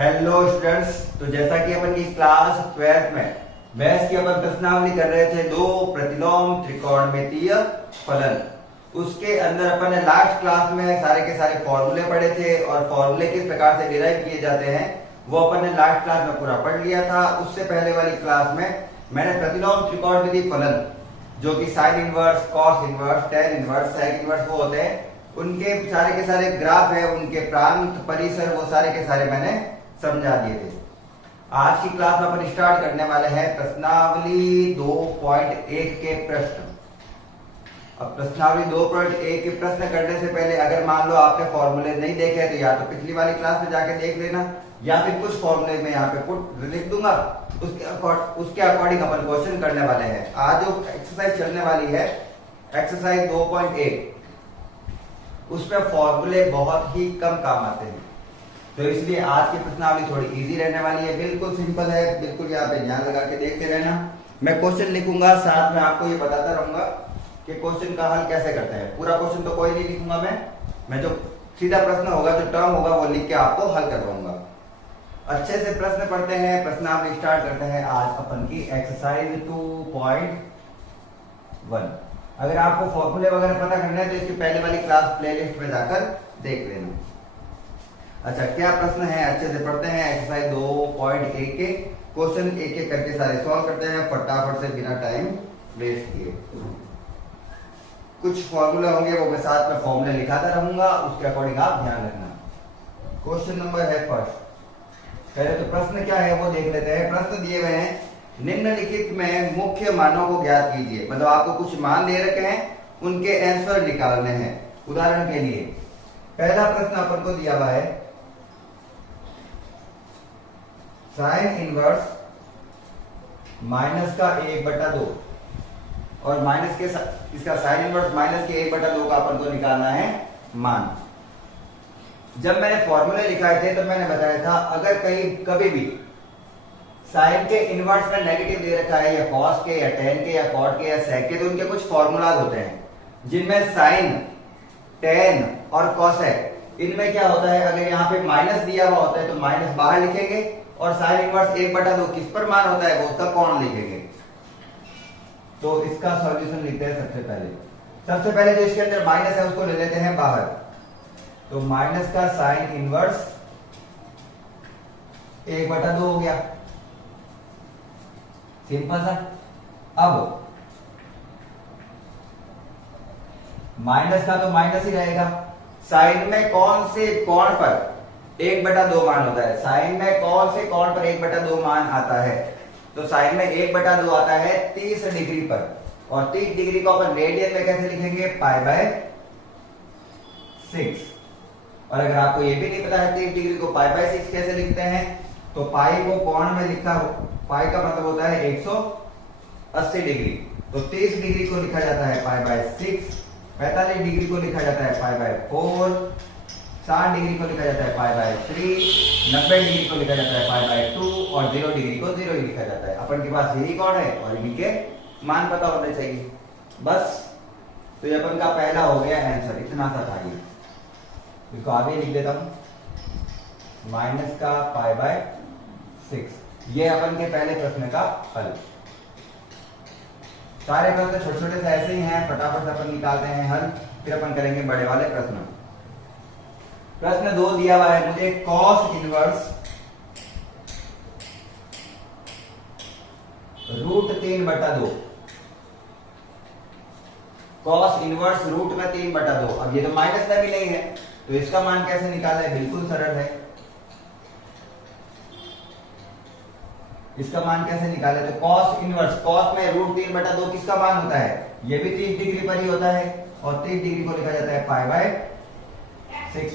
Hello students. तो जैसा कि अपन की क्लास 12th में मैथ्स की अपन प्रश्नावली कर रहे थे, दो प्रतिलोम त्रिकोणमितीय फलन। उसके अंदर अपन ने लास्ट क्लास में सारे के सारे फॉर्मूले पढ़े थे और फॉर्मूले किस प्रकार से डिराइव किए जाते हैं वो अपन ने लास्ट क्लास में पूरा पढ़ लिया था। उससे पहले वाली क्लास में मैंने प्रतिलोम त्रिकोणमितीय फलन जो कि sine inverse, cos inverse, tan inverse, sec inverse वो होते हैं, उनके सारे के सारे ग्राफ है, उनके प्रांत, परिसर, वो सारे के सारे मैंने समझा दिए थे। आज की क्लास में अपन स्टार्ट करने वाले हैं प्रश्नावली 2.1 के प्रश्न। अब प्रश्नावली 2.1 के प्रश्न करने से पहले अगर मान लो आपने फॉर्मूले नहीं देखे तो या तो पिछली वाली क्लास में जाके देख लेना, या फिर कुछ फॉर्मूले में यहाँ पे पुट लिख दूंगा, उसके अकॉर्डिंग अपन क्वेश्चन करने वाले हैं। आज जो एक्सरसाइज चलने वाली है एक्सरसाइज 2.1, उसमें फॉर्मूले बहुत ही कम काम आते हैं, तो इसलिए आज की प्रश्नावली थोड़ी इजी रहने वाली है। बिल्कुल सिंपल है, बिल्कुल यहाँ पे ध्यान लगा के देखते रहना। मैं क्वेश्चन लिखूंगा, साथ में आपको ये बताता रहूंगा कि क्वेश्चन का हल कैसे करते हैं। पूरा क्वेश्चन तो कोई नहीं लिखूंगा मैं जो सीधा प्रश्न होगा, जो टर्म होगा वो लिख के आपको हल करवाऊंगा। अच्छे से प्रश्न पढ़ते हैं, प्रश्नावली स्टार्ट करते हैं आज अपन की एक्सरसाइज 2.1। अगर आपको फॉर्मूले वगैरह पता करना है तो इसकी पहले वाली क्लास प्लेलिस्ट में जाकर देख लेना। अच्छा, क्या प्रश्न है अच्छे से पढ़ते हैं। एक्सरसाइज 2.1 के क्वेश्चन एक एक करके सारे सॉल्व करते हैं फटाफट से, बिना टाइम वेस्ट किए। कुछ फॉर्मूले होंगे वो मैं साथ में फॉर्मूले लिखाता रहूंगा, उसके अकॉर्डिंग आप ध्यान रखना। क्वेश्चन नंबर है फर्स्ट। पहले तो प्रश्न क्या है वो देख लेते हैं। प्रश्न दिए हुए हैं, निम्नलिखित में मुख्य मानों को ज्ञात कीजिए। मतलब आपको कुछ मान दे रखे हैं, उनके आंसर निकालने हैं। उदाहरण के लिए पहला प्रश्न अपन को दिया हुआ है साइन इनवर्स माइनस का 1/2 और माइनस के इसका साइन इनवर्स माइनस के 1/2 का अपन को निकालना है मान। जब मैंने फॉर्मूले लिखाए थे तो मैंने बताया था अगर कभी भी साइन के इनवर्स में नेगेटिव दे रखा है, या कॉस के, या टेन के, या कॉट के, या सेक के, तो उनके कुछ फॉर्मूलाज होते हैं जिनमें साइन, टेन और कॉसेक, इनमें क्या होता है, अगर यहाँ पे माइनस दिया हुआ होता है तो माइनस बाहर लिखेंगे और साइन इनवर्स 1/2 किस पर मान होता है वो उसका कोण लिखेंगे। तो इसका सॉल्यूशन लिखते हैं सबसे पहले जो इसके अंदर माइनस है उसको ले लेते हैं बाहर। तो माइनस का साइन इनवर्स 1/2 हो गया, सिंपल सा। अब माइनस का तो माइनस ही रहेगा। साइन में कौन से कोण पर 1/2 मान होता है, साइन में कौन से कोण पर 1/2 मान आता है, तो साइन में 1/2 आता है 30 डिग्री पर। और 30 डिग्री को अपन रेडियन में कैसे लिखेंगे, π/6। और अगर आपको ये भी नहीं पता है 30 डिग्री को π/6 कैसे लिखते हैं, तो पाई को कोण में लिखा, पाई का मतलब होता है 180 डिग्री, तो 30 डिग्री को लिखा जाता है π/6, 45 डिग्री को लिखा जाता है π/4, 60 डिग्री को लिखा जाता है π/3, 90 डिग्री को लिखा जाता है π/2 और 0 डिग्री को 0 ही लिखा जाता है। अपन के पास यही कोण है और इनके मान पता होने चाहिए बस। तो ये अपन का पहला हो गया आंसर, इतना सा था ये। इसको आगे लिख देता हूं, माइनस का π/6। ये अपन के पहले प्रश्न का हल। सारे प्रश्न छोटे छोटे से ऐसे ही हैं, फटाफट से अपन निकालते हैं हल, फिर अपन करेंगे बड़े वाले प्रश्न। प्रश्न 2 दिया हुआ है मुझे, cos inverse √3/2। Cos inverse root में 3/2। अब ये तो माइनस में भी नहीं है, तो इसका मान कैसे निकाला है, बिल्कुल सरल है। इसका मान कैसे निकाले, तो कॉस इनवर्स, कॉस में √3/2 किसका मान होता है, ये भी 30 डिग्री पर ही होता है और 30 डिग्री को लिखा जाता है π/6।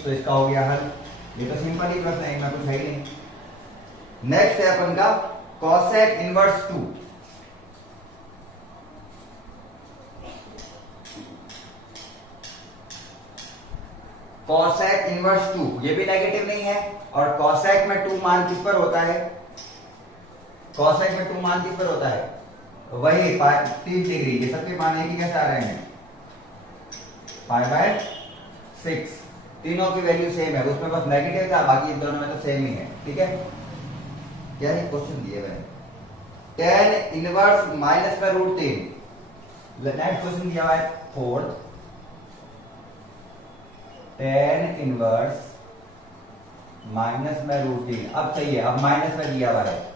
तो इसका हो गया हल। ये तो सिंपल ही प्रश्न है, इनमें कुछ है ही नहीं। नेक्स्ट है अपन का कॉसेक इनवर्स 2। कॉसेक इनवर्स 2 ये भी नेगेटिव नहीं है, और कॉसेक में 2 मान किस पर होता है, कॉसेक में 2 मान किस पर होता है, वही 30 डिग्री। ये सबके मान एक ही कैसे आ रहे हैं, π/6। तीनों की वैल्यू सेम है, उसमें बस नेगेटिव था, बाकी इन दोनों में तो सेम ही है। ठीक है, क्या है क्वेश्चन दिए हुए हैं, tan इनवर्स माइनस में रूट 3। नेक्स्ट क्वेश्चन दिया हुआ है फोर्थ, tan इनवर्स माइनस में रूट 3। अब चाहिए, अब माइनस में दिया हुआ है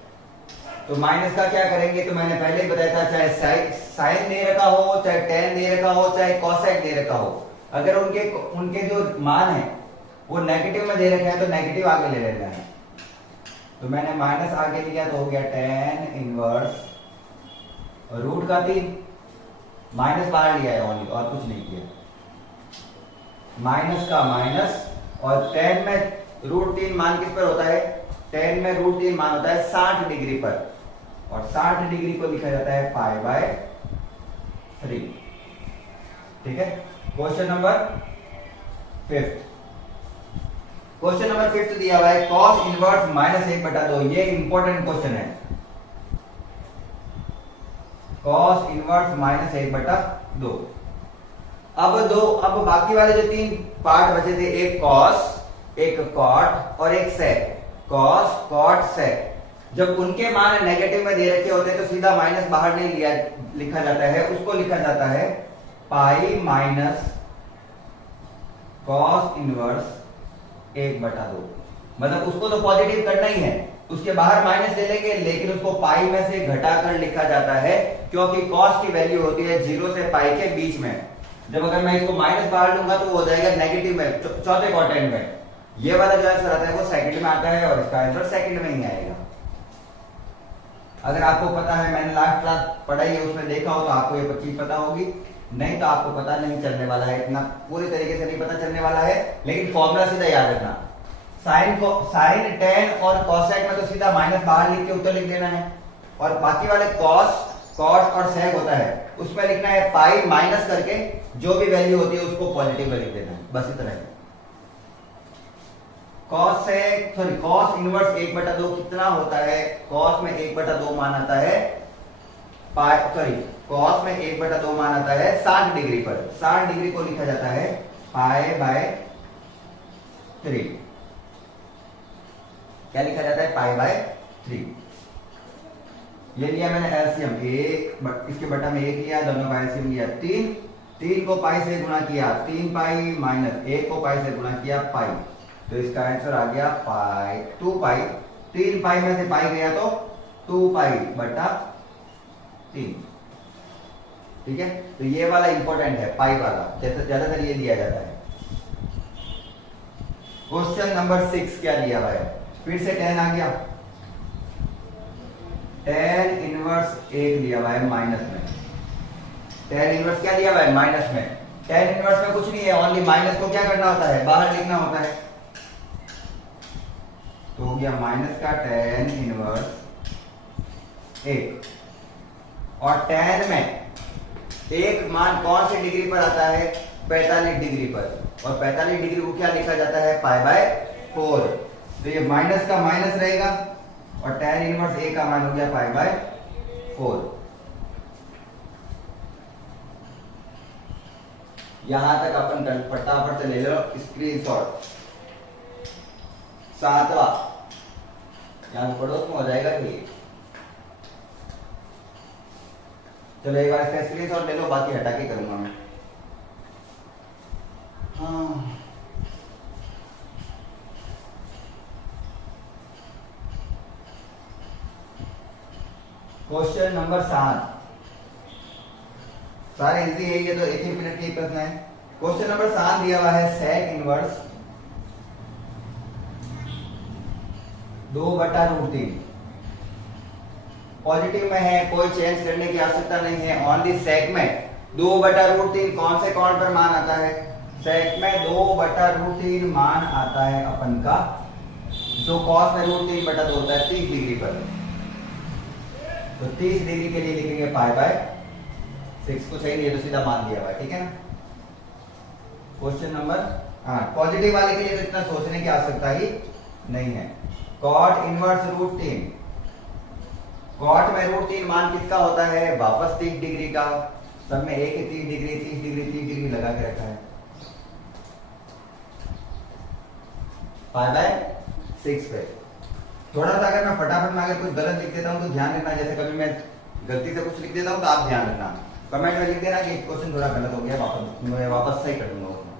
तो माइनस का क्या करेंगे, तो मैंने पहले ही बताया था, चाहे साइन दे रखा हो, चाहे tan दे रखा हो, चाहे कोसेक दे रखा हो, अगर उनके जो मान है वो नेगेटिव में दे रखे हैं तो नेगेटिव आगे ले लेना है। तो मैंने माइनस आगे लिया तो हो गया tan इनवर्स रूट का 3, माइनस बाहर लिया है ओनली, और कुछ नहीं किया, माइनस का माइनस। और tan में रूट 3 मान किस पर होता है, tan में रूट 3 मान होता है 60 डिग्री पर, और 60 डिग्री को लिखा जाता है π/3। ठीक है, क्वेश्चन नंबर 5। क्वेश्चन नंबर 5 दिया हुआ है cos इनवर्स -1/2। ये इंपॉर्टेंट क्वेश्चन है, cos इनवर्स -1/2। अब बाकी वाले जो 3 पार्ट बचे थे, एक cos, एक cot और एक sec, cos cot sec, जब उनके मान नेगेटिव में दे रखे होते हैं तो सीधा माइनस बाहर नहीं लिखा जाता है, उसको लिखा जाता है पाई माइनस cos इनवर्स 1/2। मतलब उसको तो पॉजिटिव करना ही है, उसके बाहर माइनस ले लेंगे, लेकिन उसको पाई में से घटाकर लिखा जाता है, क्योंकि cos की वैल्यू होती है 0 से पाई के बीच में। जब अगर मैं इसको माइनस बाहर लूंगा तो वो हो जाएगा नेगेटिव में, चौथे क्वाड्रेंट में। ये वाला जो आंसर आता है वो सेकंड में आता है, और इसका आंसर सेकंड में ही आएगा। अगर आपको पता है, मैंने लास्ट क्लास पढ़ाई है उसमें देखा हो तो आपको ये चीज पता होगी, नहीं तो आपको पता नहीं चलने वाला है, इतना पूरी तरीके से नहीं पता चलने वाला है, लेकिन फॉर्मूला सीधा याद रखना। साइन tan और कोसेक में तो सीधा माइनस बाहर लिख के उत्तर लिख देना है, और बाकी वाले cos cot और sec होता है उसमें लिखना है पाई माइनस करके जो भी वैल्यू होती है उसको पॉजिटिव में लिख देना है, बस इतना है। cos इनवर्स 1/2 कितना होता है, cos में 1/2 मान आता है, cos में 1/2 मान आता है 60 डिग्री पर। 60 डिग्री को लिखा जाता है π/3। क्या लिखा जाता है, π/3। ये लिया मैंने एलसीएम, इसके बटा में 1 लिया, दोनों का एलसीएम लिया 3 को पाई से गुणा किया 3 पाई माइनस 1 को पाई से गुणा किया पाई, तो इसका आंसर आ गया 2 पाई। 3 पाई में से पाई गया तो 2 पाई/3। ठीक है, तो ये वाला इंपॉर्टेंट है, पाई वाला, ज्यादातर ये दिया जाता है। क्वेश्चन नंबर 6 क्या दिया हुआ है, फिर से tan आ गया, tan इनवर्स 1 दिया हुआ है माइनस में। tan इनवर्स क्या दिया हुआ है, माइनस में। tan इनवर्स में कुछ नहीं है, ओनली माइनस को क्या करना होता है, बाहर लिखना होता है, तो हो गया माइनस का tan इनवर्स 1। और tan में एक मान कौन से डिग्री पर आता है, 45 डिग्री पर, और 45 डिग्री को क्या लिखा जाता है, π/4। तो ये माइनस का माइनस रहेगा, और tan इनवर्स 1 का मान हो गया π/4। यहां तक अपन फटाफट से ले लो स्क्रीनशॉट। 7वां यहां पड़ोस में हो जाएगा ठीक। चलो एक बार इसका स्क्रीनशॉट ले लो, बाकी हटा के करूंगा मैं। हाँ, क्वेश्चन नंबर 7 सारे इजी है, ये तो एक ही मिनट के प्रश्न है। क्वेश्चन नंबर 7 दिया हुआ है sec इनवर्स 2/√3। पॉजिटिव में है, कोई चेंज करने की आवश्यकता नहीं है, ओनली sec में 2/√3 कौन से कौन पर मान आता है, sec में 2/√3 मान आता है अपन का, जो cos में √3/2 होता है 30 डिग्री पर। तो 30 डिग्री के लिए लिखेंगे π/6, कुछ सही नहीं है तो सीधा मान दिया हुआ है, ठीक है ना। क्वेश्चन नंबर, हाँ, पॉजिटिव वाले के लिए तो इतना सोचने की आवश्यकता ही नहीं है। cot इनवर्स √3, cot में √3 मान किसका होता है, वापस 30 डिग्री का, सब में एक ही 30 डिग्री 30 डिग्री 30 डिग्री लगा के रखा है। 5/6 पे। थोड़ा सा अगर मैं फटाफट में अगर कुछ गलत लिख देता हूँ तो ध्यान रखना, जैसे कभी मैं गलती से कुछ लिख देता हूँ तो आप ध्यान रखना, कमेंट में लिख देना कि क्वेश्चन थोड़ा गलत हो गया, वापस मैं वापस सही कर दूंगा उसमें।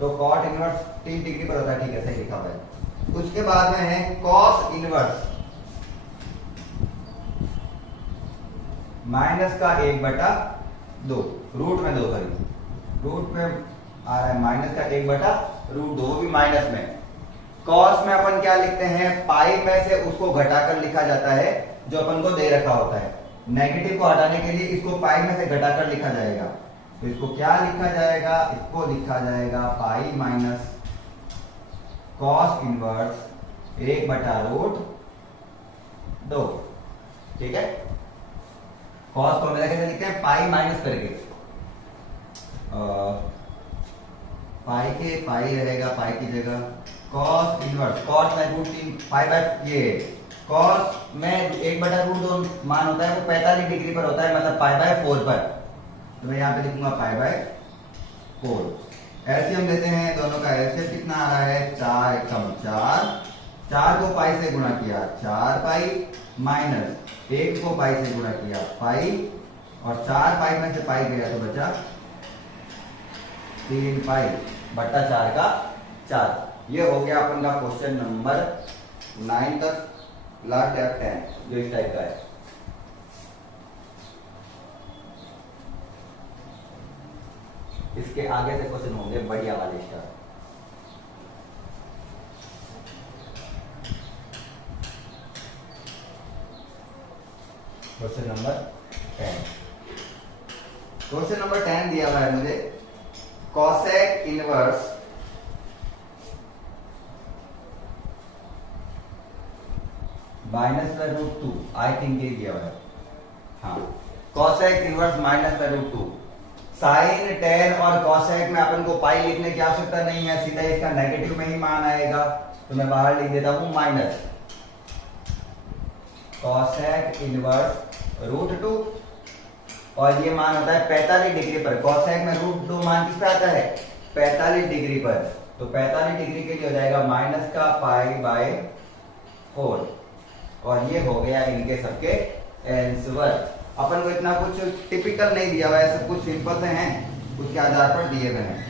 तो cot इनवर्स 3 डिग्री पर होता है, ठीक है, सही लिखा हुआ है। उसके बाद में है cos इनवर्स माइनस का 1/2, रूट में 2, सॉरी रूट में आ रहा है माइनस का 1/√2, वो भी माइनस में। कॉस में अपन क्या लिखते हैं, पाई में से उसको घटाकर लिखा जाता है जो अपन को दे रखा होता है। नेगेटिव को हटाने के लिए इसको पाई में से घटाकर लिखा जाएगा, तो इसको क्या लिखा जाएगा, इसको लिखा जाएगा पाई माइनस कॉस इनवर्स 1/√2, ठीक है। कॉस को मेरा कैसे लिखते हैं, पाई माइनस करके, पाई के पाई रहेगा, पाई की जगह कॉस इनवर्स, कॉस में √3 पाई बाय, ये कॉस में 1/√2 मान होता है वो 45 डिग्री पर होता है, मतलब π/4 पर, तो मैं यहाँ पे लिखूंगा π/4। एलसीएम लेते हैं, दोनों का एलसीएम कितना आ रहा है, 4 एकम 4, 4 को पाई से गुणा किया 4 पाई, माइनस 1 को पाई से गुणा किया पाई, और 4 पाई में से पाई गया तो बचा 3 पाई बट्टा 4 का 4। ये हो गया अपन का क्वेश्चन नंबर 9 तक, लास्ट या 10 जो इस टाइप का है। इसके आगे से क्वेश्चन होंगे बढ़िया वाले star. Question number 10, question number 10 दिया हुआ है मुझे, कॉसेक इनवर्स -√2, आई थिंक ये दिया हुआ है, हाँ, कॉसेक इनवर्स -√2। साइन, टेन और कॉसेक में अपन को पाई लिखने की आवश्यकता नहीं है, सीधा इसका नेगेटिव में ही मान आएगा, तो मैं बाहर लिख देता हूं माइनस कॉसेक इनवर्स √2, और ये मान होता है 45 डिग्री पर। कॉसेक में √2 मान किस पे आता है, 45 डिग्री पर, तो 45 डिग्री के लिए हो जाएगा माइनस का π/4, और ये हो गया इनके सबके आंसर। अपन को इतना कुछ टिपिकल नहीं दिया हुआ है, सब कुछ सिंपल से हैं, उसके आधार पर दिए गए हैं।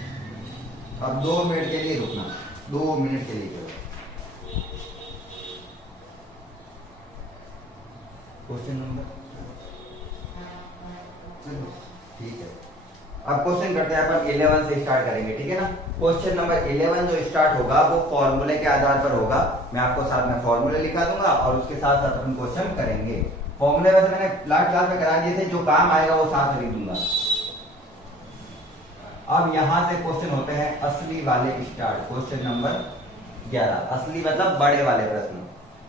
अब 2 मिनट के लिए रुकना, 2 मिनट के लिए क्वेश्चन नंबर, चलो ठीक है। अब क्वेश्चन करते हैं अपन 11 से स्टार्ट करेंगे, ठीक है ना। क्वेश्चन नंबर 11 जो स्टार्ट होगा वो फॉर्मूले के आधार पर होगा, मैं आपको साथ में फॉर्मूले लिखा दूंगा और उसके साथ साथ अपन क्वेश्चन करेंगे। फॉर्मूले वैसे मैंने लास्ट क्लास में करा दिए थे, जो काम आएगा वो साथ में लिख दूंगा। अब यहां से क्वेश्चन होते हैं असली वाले स्टार्ट, क्वेश्चन नंबर 11, असली मतलब बड़े वाले प्रश्न।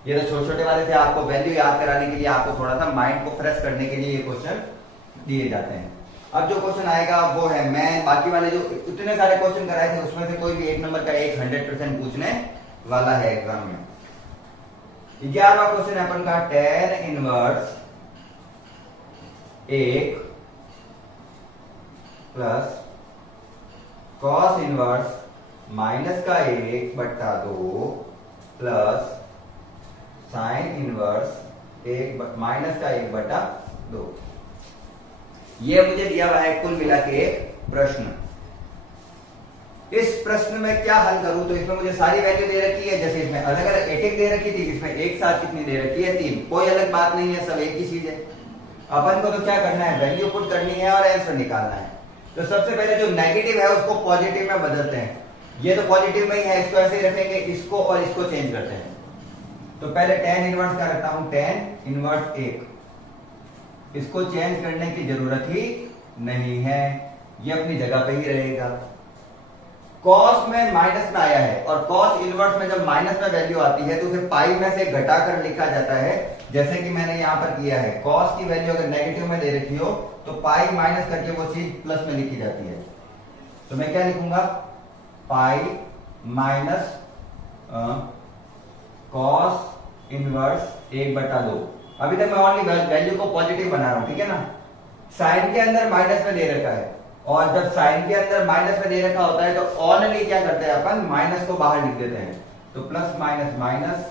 ये तो छोटे छोटे वाले थे, आपको वैल्यू याद कराने के लिए, आपको थोड़ा सा माइंड को फ्रेश करने के लिए ये क्वेश्चन दिए जाते हैं। अब जो क्वेश्चन आएगा वो है, मैं बाकी वाले जो इतने सारे क्वेश्चन कराए थे उसमें से कोई भी एक नंबर का 100% पूछने वाला है एग्जाम में। 11वां क्वेश्चन है अपन का, tan inverse 1 plus cos inverse minus का 1/2 प्लस sin इनवर्स 1 माइनस का 1/2। ये मुझे दिया हुआ है कुल मिला के प्रश्न। इस प्रश्न में क्या हल करूं, तो इसमें मुझे सारी वैल्यू दे रखी है, जैसे इसमें अलग अलग एक दे रखी थी, इसमें एक साथ कितनी दे रखी है, 3, कोई अलग बात नहीं है, सब एक ही चीज है। अपन को तो क्या करना है, वैल्यू पुट करनी है और आंसर निकालना है। तो सबसे पहले जो नेगेटिव है उसको पॉजिटिव में बदलते हैं, ये तो पॉजिटिव में ही है, इसको ऐसे ही रखेंगे, इसको और इसको चेंज करते हैं। तो पहले tan इनवर्स का रखता हूं, tan इनवर्स 1, इसको चेंज करने की जरूरत ही नहीं है, ये अपनी जगह पे ही रहेगा। कॉस में माइनस में आया है, और कॉस इनवर्स में जब माइनस में वैल्यू आती है तो उसे पाई में से घटाकर लिखा जाता है, जैसे कि मैंने यहां पर किया है। कॉस की वैल्यू अगर नेगेटिव में दे रखी हो तो पाई माइनस करके वो चीज प्लस में लिखी जाती है। तो मैं क्या लिखूंगा, पाई माइनस कॉस इनवर्स 1/2। अभी तक मैं ओनली वैल्यू को पॉजिटिव बना रहा हूं, ठीक है ना। साइन के अंदर माइनस में दे रखा है, और जब साइन के अंदर माइनस में दे रखा होता है तो ओनली क्या करते हैं अपन, माइनस को बाहर लिख देते हैं। तो plus minus minus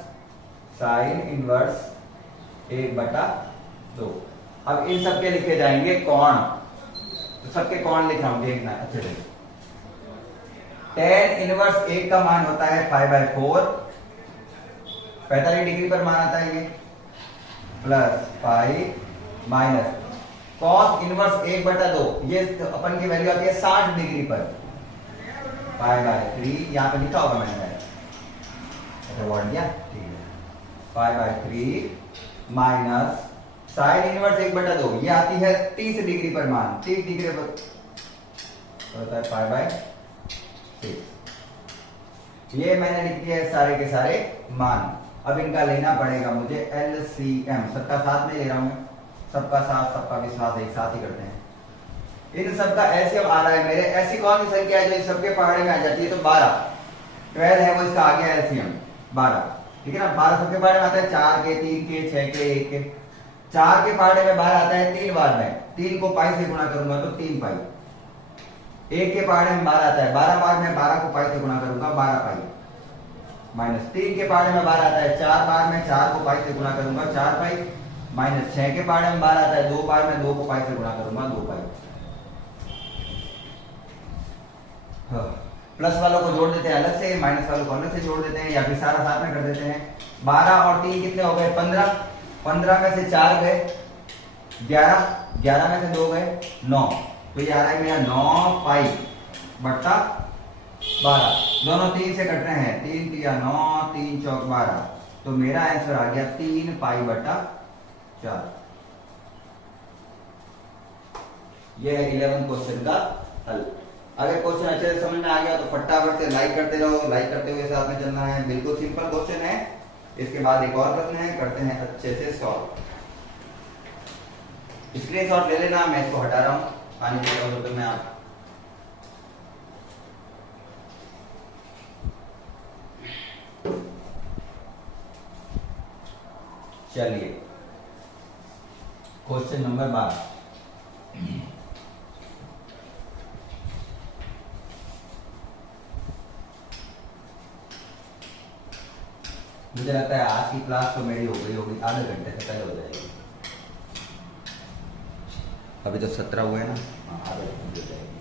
sine inverse 1/2। अब इन सबके लिखे जाएंगे कोण, तो सबके कोण लिख रहा हूं, देखना अच्छे से। tan इनवर्स 1 का मान होता है 5/4, 45 डिग्री पर मान आता है ये, प्लस 5 माइनस cos इनवर्स 1/2, ये अपन की वैल्यू आती है 60 डिग्री पर, 5/3 यहां पे लिखा होगा मैंने, अच्छा वर्ड दिया, ठीक है, 5/3 माइनस साइन इनवर्स 1/2, ये आती है 30 डिग्री पर मान, 30 डिग्री पर होता है 5/6। ये मैंने लिख दिया है सारे के सारे मान। अब इनका लेना पड़ेगा मुझे LCM, सबका साथ में ले रहा हूं, सबका साथ सबका विश्वास एक साथ ही करते हैं। इन सबका LCM आ रहा है मेरे, ऐसी कौन सी संख्या है जो इन सबके पहाड़े में आ जाती है, तो 12 है वो, इसका आ गया LCM 12, ठीक है ना। 12 सबके पहाड़े में आता है, 4 के, 3 के, 6 के, 1 के। 4 के पहाड़े में 12 आता है 3 बार में, 3 को पाई से गुणा करूंगा तो 3 पाई। 1 के पहाड़े में 12 आता है, 12 बार में 12 को पाई से गुणा करूंगा 12 पाई, माइनस 3 के पहाड़े में 12 आता है, 4 बार में 4 को पाई से गुणा करूंगा 4 पाई, माइनस 6 के पहाड़े में 12 आता है, 2 बार में 2 को पाई से गुणा करूंगा 2 पाई। प्लस वालों को जोड़ देते हैं अलग से, माइनस वालों को अलग से जोड़ देते हैं, या फिर सारा साथ में कर देते हैं। 12 और 3 कितने हो गए, 15, 15 में से 4 गए 11, 11 में से 2 गए 9, तो ये आ रहा है मेरा 9 पाई बट्टा 12, दोनों 3 से कट रहे हैं, 3 3 9, 3 चौक 12, तो मेरा आंसर आ गया 3 पाई बट्टा 4। ये है 11 क्वेश्चन का हल। अगर क्वेश्चन अच्छे से समझ में आ गया तो फटाफट से लाइक करते रहो, लाइक करते हुए साथ में चलना है, बिल्कुल सिंपल क्वेश्चन है। इसके बाद एक और प्रश्न है, करते हैं अच्छे से सॉल्व। स्क्रीनशॉट ले लेना, मैं इसको हटा रहा हूं, पानी देता हूं तो मैं आप चलिए क्वेश्चन नंबर 12। मुझे लगता है आज की क्लास तो मेरी हो गई होगी, आधे घंटे से पहले हो जाएगी। अभी तो 17 हुए ना, आधे घंटे हो जाएगी।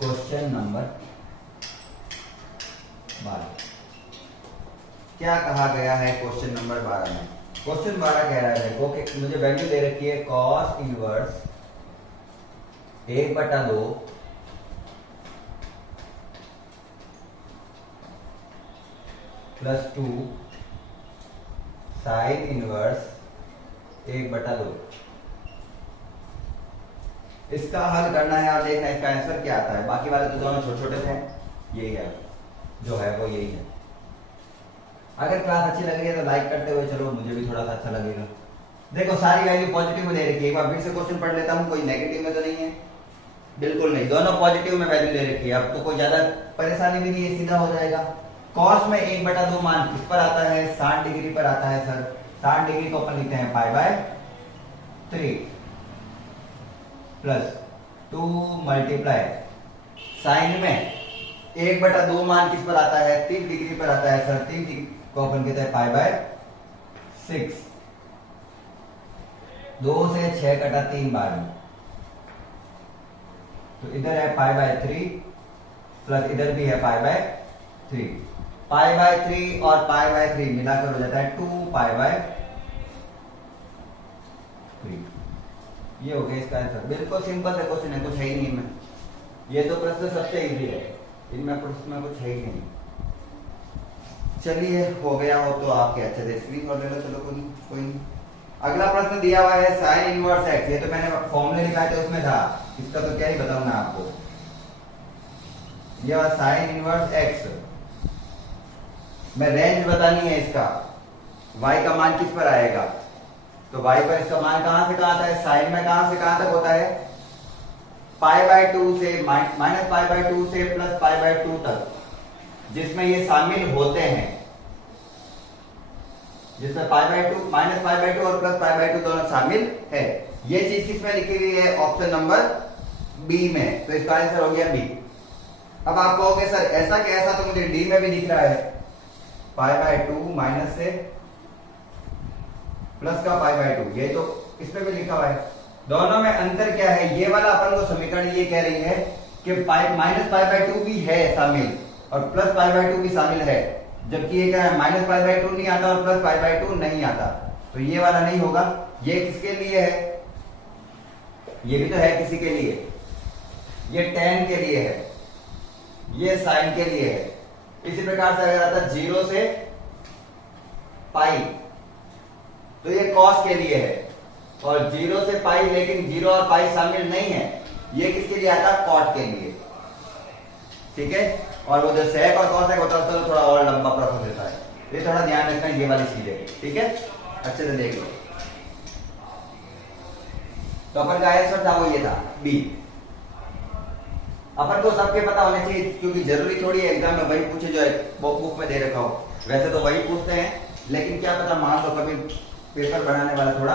क्वेश्चन नंबर 12 क्या कहा गया है क्वेश्चन नंबर 12 में? क्वेश्चन 12 कह रहा है देखो कि मुझे वैल्यू दे रखी है cos inverse 1/2 plus 2 sine inverse 1/2। इसका हल करना है और देखना इसका आंसर क्या आता है। बाकी वाले तो दोनों छोटे छोटे थे, यही है जो है वो यही है। अगर क्लास अच्छी लग रही है तो लाइक करते हुए चलो, मुझे भी थोड़ा सा अच्छा लगेगा। देखो सारी वैल्यू पॉजिटिव में दे रखी है, एक बार फिर से क्वेश्चन पढ़ लेता हूँ, कोई नेगेटिव में तो नहीं है, बिल्कुल नहीं, दोनों पॉजिटिव में वैल्यू दे रखी है। अब तो कोई ज्यादा परेशानी भी नहीं है, सीधा हो जाएगा। कॉस में 1/2 मान किस पर आता है, 60 डिग्री पर आता है सर। 60 डिग्री को अपन लिखते हैं π/3 प्लस 2 मल्टीप्लाई साइन में 1/2 मान किस पर आता है, 3 डिग्री पर आता है सर। 3 डिग्री को अपन कहते हैं π/6, 2 से 6 कटा 3 बार में, तो इधर है π/3 प्लस इधर भी है π/3। π/3 और π/3 मिलाकर हो जाता है 2π/3। ये हो गया इसका आंसर। बिल्कुल सिंपल सा क्वेश्चन है, कुछ है ही नहीं इनमें। ये तो प्रश्न सबसे इजी है, इनमें प्रश्न में कुछ है ही नहीं। चलिए हो गया हो तो आपके अच्छे से स्क्रीन ले लो, चलो कोई नहीं। अगला प्रश्न दिया हुआ है साइन इनवर्स एक्स। ये तो मैंने फॉर्मूले लिखाए थे उसमें था, इसका तो क्या ही बताऊं मैं आपको। यह साइन इनवर्स एक्स में रेंज बतानी है इसका, y का मान किस पर आएगा, तो y पर इसका मान कहां से कहां आता है, साइन में कहां से कहां तक होता है, π/2 से माइनस π/2 से प्लस π/2 तक, जिसमें ये शामिल होते हैं, जिसमें π/2 माइनस π/2 और प्लस π/2 दोनों शामिल है। ये चीज किसमें लिखी हुई है, ऑप्शन नंबर बी में, तो इसका आंसर हो गया बी। अब आप कहोगे सर ऐसा कैसा, तो मुझे डी में भी दिख रहा है। पाई बाय 2 माइनस से प्लस का पाई बाय 2, ये तो इसमें भी लिखा हुआ है। दोनों में अंतर क्या है, ये वाला अपन को समीकरण ये कह रही है कि पाई माइनस पाई बाय 2 भी है शामिल और प्लस पाई बाय 2 भी शामिल है, जबकि ये क्या है माइनस पाई बाय 2 नहीं आता और प्लस पाई बाय 2 नहीं आता, तो ये वाला नहीं होगा। ये किसके लिए है, ये भी तो है किसी के लिए, ये tan के लिए है, ये sin के लिए है। इसी प्रकार से अगर आता 0 से पाई तो ये cos के लिए है, और 0 से पाई लेकिन 0 और पाई शामिल नहीं है, ये किसके लिए आता है cot के लिए, ठीक है। और वो जो sec और cosec होता है तो थोड़ा और लंबा प्रोसेस होता है, ये थोड़ा ध्यान रखना ये वाली चीजें, ठीक है, अच्छे से देख लो। तो अपन का आंसर था वो ये था बी। अपन को सबके पता होने चाहिए, क्योंकि जरूरी थोड़ी है एग्जाम में वही पूछे जो बुक में दे रखा हो, वैसे तो वही पूछते हैं, लेकिन क्या पता मान लो कभी पेपर बनाने वाला थोड़ा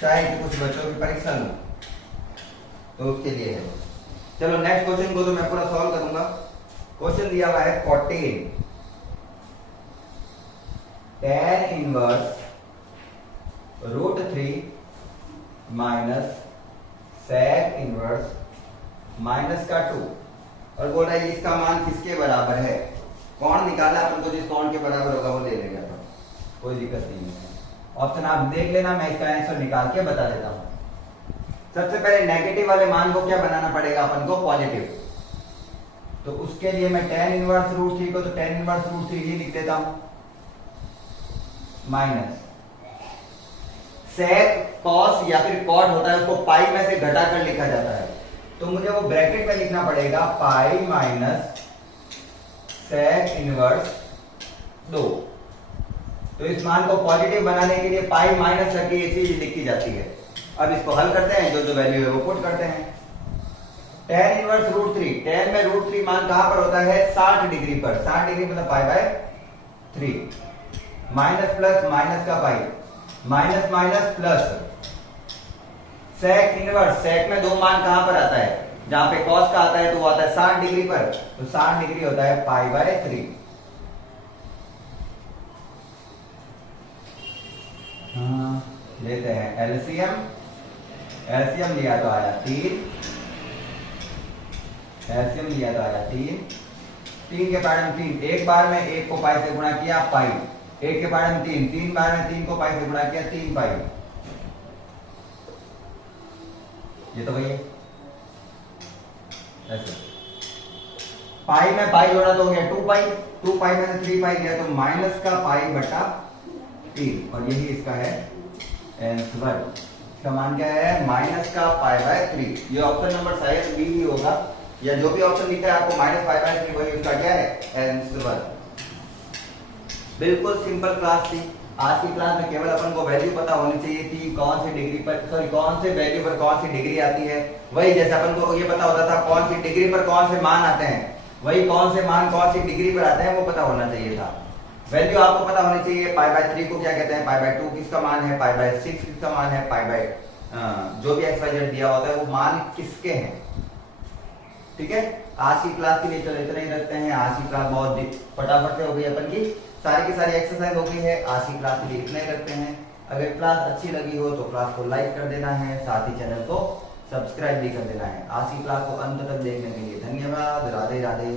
चाहे कि कुछ बच्चों की परीक्षा लूं, तो उसके लिए है। चलो नेक्स्ट क्वेश्चन को तो मैं पूरा सॉल्व करूंगा। क्वेश्चन दिया हुआ है 14 tan inverse √3 minus sec inverse minus का 2, और बोल रहा है इसका मान किसके बराबर है। कौन निकालना अपन को, जिस कौन के बराबर होगा वो ले लेंगे अपन, कोई दिक्कत नहीं है। ऑप्शन आप देख लेना, मैं इसका आंसर निकाल के बता देता हूं। सबसे पहले नेगेटिव वाले मान को क्या बनाना पड़ेगा अपन को, पॉजिटिव, तो उसके लिए मैं tan इनवर्स √3 को तो tan इनवर्स √3 ही लिख देता हूं, माइनस sec cos या फिर cot होता है उसको पाई में से घटा कर लिखा जाता है, तो मुझे वो ब्रैकेट में लिखना पड़ेगा पाई माइनस sec इनवर्स 2। तो इस मान को पॉजिटिव बनाने के लिए पाई माइनस करके ये चीज लिखी जाती है। अब इसको हल करते हैं, जो जो वैल्यू है वो पुट करते हैं। tan इनवर्स √3, tan में √3 मान कहां पर होता है 60 डिग्री पर, 60 डिग्री मतलब pi by 3, minus plus minus का pi, minus minus plus sec inverse, sec में दो मान कहां पर आता है, जहां पे cos का आता है तो वो आता है 60 डिग्री पर, तो 60 डिग्री होता है पाई बाय 3। लेते हैं एलसीएम, एलसीएम लिया तो आया 3, एलसीएम लिया तो आया 3, 3 के बारे में 3, एक बार में 1 को पाई से गुणा किया पाई, 1 के बारे में 3, 3 बार में 3 को पाई से गुणा किया 3 पाई, ये तो वही है ऐसे। पाई में पाई जोड़ा तो हो गया 2 पाई, 2 पाई में से 3 पाई गया तो माइनस का पाई बटा 3, और यही इसका है आंसर। इसका मान क्या है माइनस का पाई बाय 3। ये ऑप्शन नंबर शायद बी ही होगा, या जो भी ऑप्शन दिखा है आपको माइनस पाई बाय 3 वही उसका क्या है आंसर। बिल्कुल सिंपल क्लास थी। आज की क्लास में केवल अपन को वैल्यू पता होनी चाहिए थी, कौन सी डिग्री पर सॉरी कौन से वैल्यू पर कौन सी डिग्री आती है। वही जैसे अपन को ये पता होता था कौन सी डिग्री पर कौन से मान आते हैं, वही कौन से मान कौन सी डिग्री पर आते हैं वो पता होना चाहिए था। वैल्यू आपको पता होनी चाहिए, पाई बाय 3 को क्या कहते हैं, पाई बाय 2 किसका मान है, पाई बाय 6 किसका मान है, पाई बाय जो भी एक्स वाई जेड दिया होता है वो मान किसके हैं। ठीक है, आज की क्लास के लिए चलो इतना ही रखते हैं। आज की क्लास बहुत फटाफट से हो गई अपन की, सारी की सारी एक्सरसाइज हो गई है। आज की क्लास के लिए इतना ही रखते हैं। अगर क्लास अच्छी लगी हो तो क्लास को लाइक कर देना है, साथ ही चैनल को सब्सक्राइब भी कर देना है। आज की क्लास को अंत तक देखने के लिए धन्यवाद। राधे राधे।